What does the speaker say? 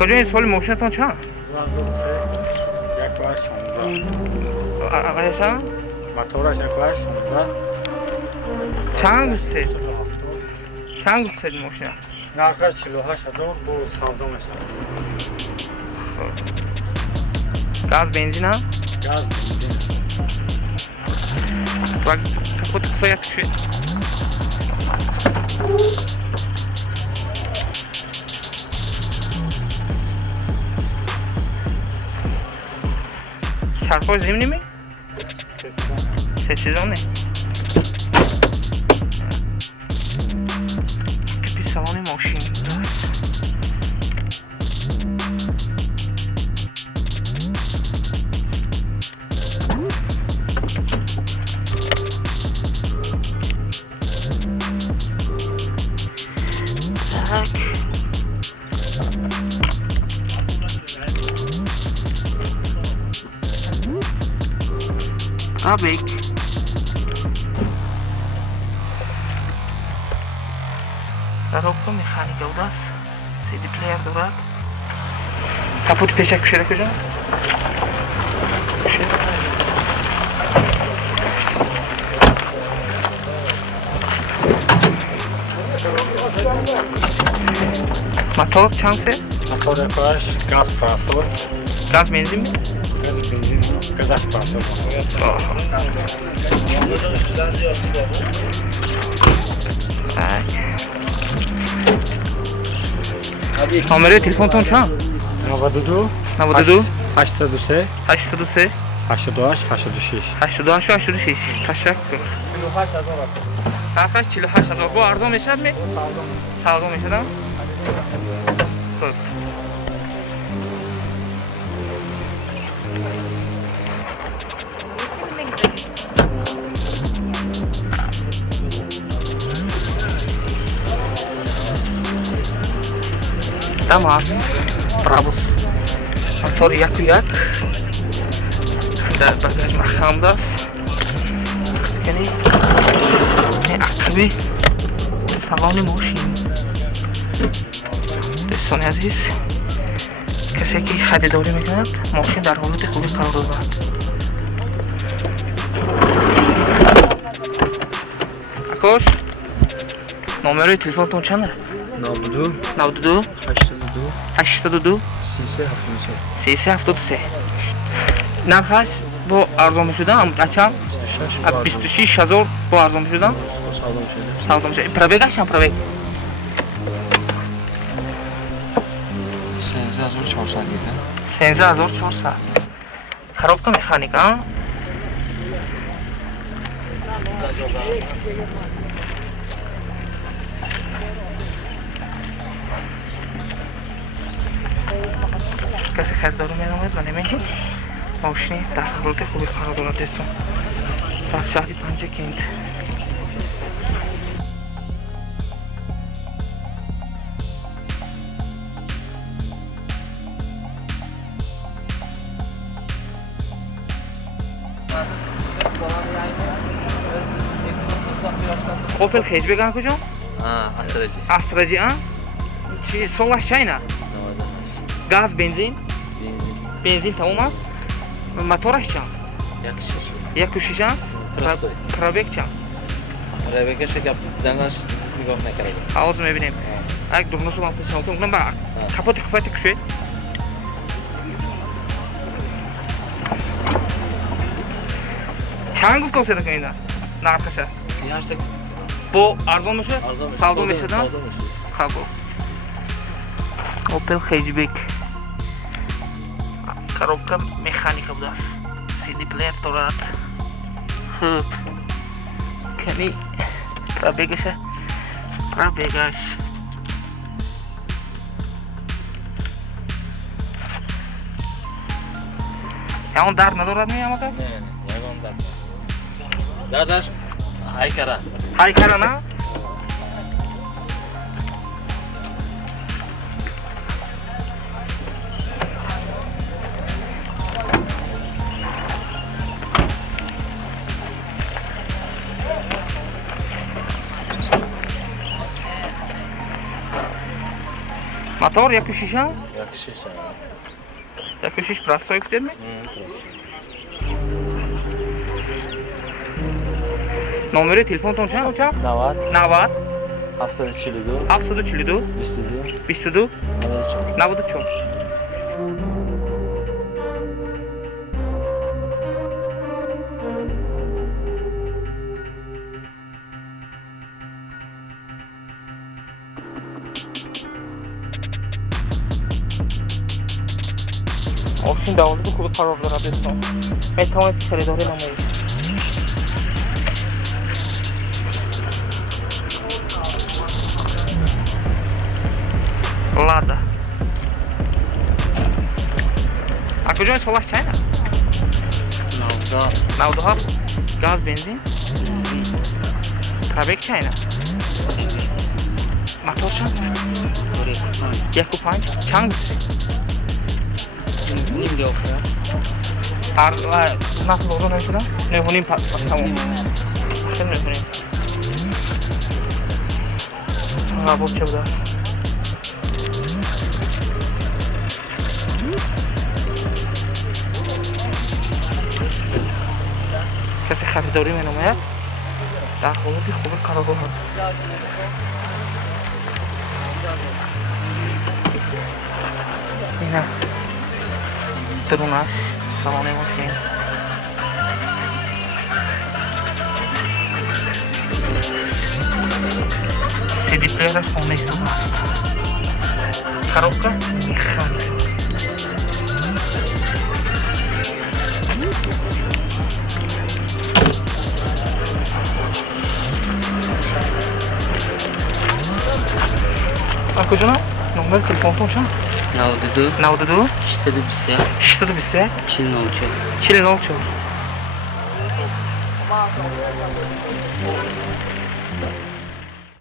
کجا این سال ماشینتان چند؟ 2016 آقایشان؟ موتورش 2016 چند گوشتید؟ چند گوشتید ماشین؟ نرخش 48000 با سودامش هست. گاز بنزین هم؟ گاز بنزین و کپوت کفایت شد؟ چرخوش زمینی می؟ سه سیزانه کپی سالان ماشین است. Abik коробка механика у нас CD плеер дорад капот пешак кушеда кужа мотор чансе мотор паш газ простор газ бензин газ бензин газ простор номери телефонтон чанд? 92 92 803 803 88 86 88 86 ташаккур 48000 бо арзон мешад ме? савдо мешадам? хуб Тамас, правус. Мотор яку як. Дар багаж махамдас. Яни не акби салони мошин. Достони азиз, касе ки харидорӣ мекунад, мошин дар ҳолати хубӣ қарор дорад. Акош, номери телефонтон чанд? 92 92 82 802 33 33 нархаш бо арзон мешудам ачам 26000 бо арзон мешудам савдо мешуд пробегашам пробег 13400 гида 13400 коробка механика کسی خریدار می‌آمد و نمی‌دید ماشین در حالت خوبی قرار دارد دوستان در شهر پنجکند اوپل خیج بگن کجا؟ استراجی ها؟ چی سولش چاینا؟ گاز بنزین؟ بنزین تمام است؟ موتورش چند؟ یک کشیش هم؟ پرابک چند؟ پرابکش که دنگش نگاه نکرده حاضر میبینیم یک دو نسو مانتون شما کنم با کپوت کفایت کشید چند گفت کنسیده کنید؟ نرخشه؟ 38 با ارزان میشه؟ سودو میشه نه؟ خب اوپل خیجبک коробка механика будааст CD плеер дорад хуб кани пробегаш ягон дард надорад ме амака? не ягон дард дардаш ҳайкара на? Motor jak już idzie? Jak şişe. Jak już iść prosto jak wtedy? Prosto. Numara telefon tonca? Navat. Navat. Haftada çilidu. Hafsada çilidu. Bistudu. Bistudu. Navadı çok. Navadı çok. Oşin davuldu bu kubu kararlar adreson. Ben tamam etmişler edore namayı. Lada. A kocam solaş çayna? Navda. Navda gaz benzin. Kabek çayna. Motor çan? Yakupan çan. Nim yok ya. Nasıl olur ne şura? Ne hunim tamam. Şimdi ne hunim? Ha bu çabdas. کسی خریداری می نماید در حالتی خوب کارگاه هست اینه درونه سوانه ماشین CD playerش خونه ایستان هست خرابکه میخواد Kocana numara telefon tonca? Navdudu. Navdudu? Şişede bisya. Şişede bisya? Çilin olçu. Çilin olçu.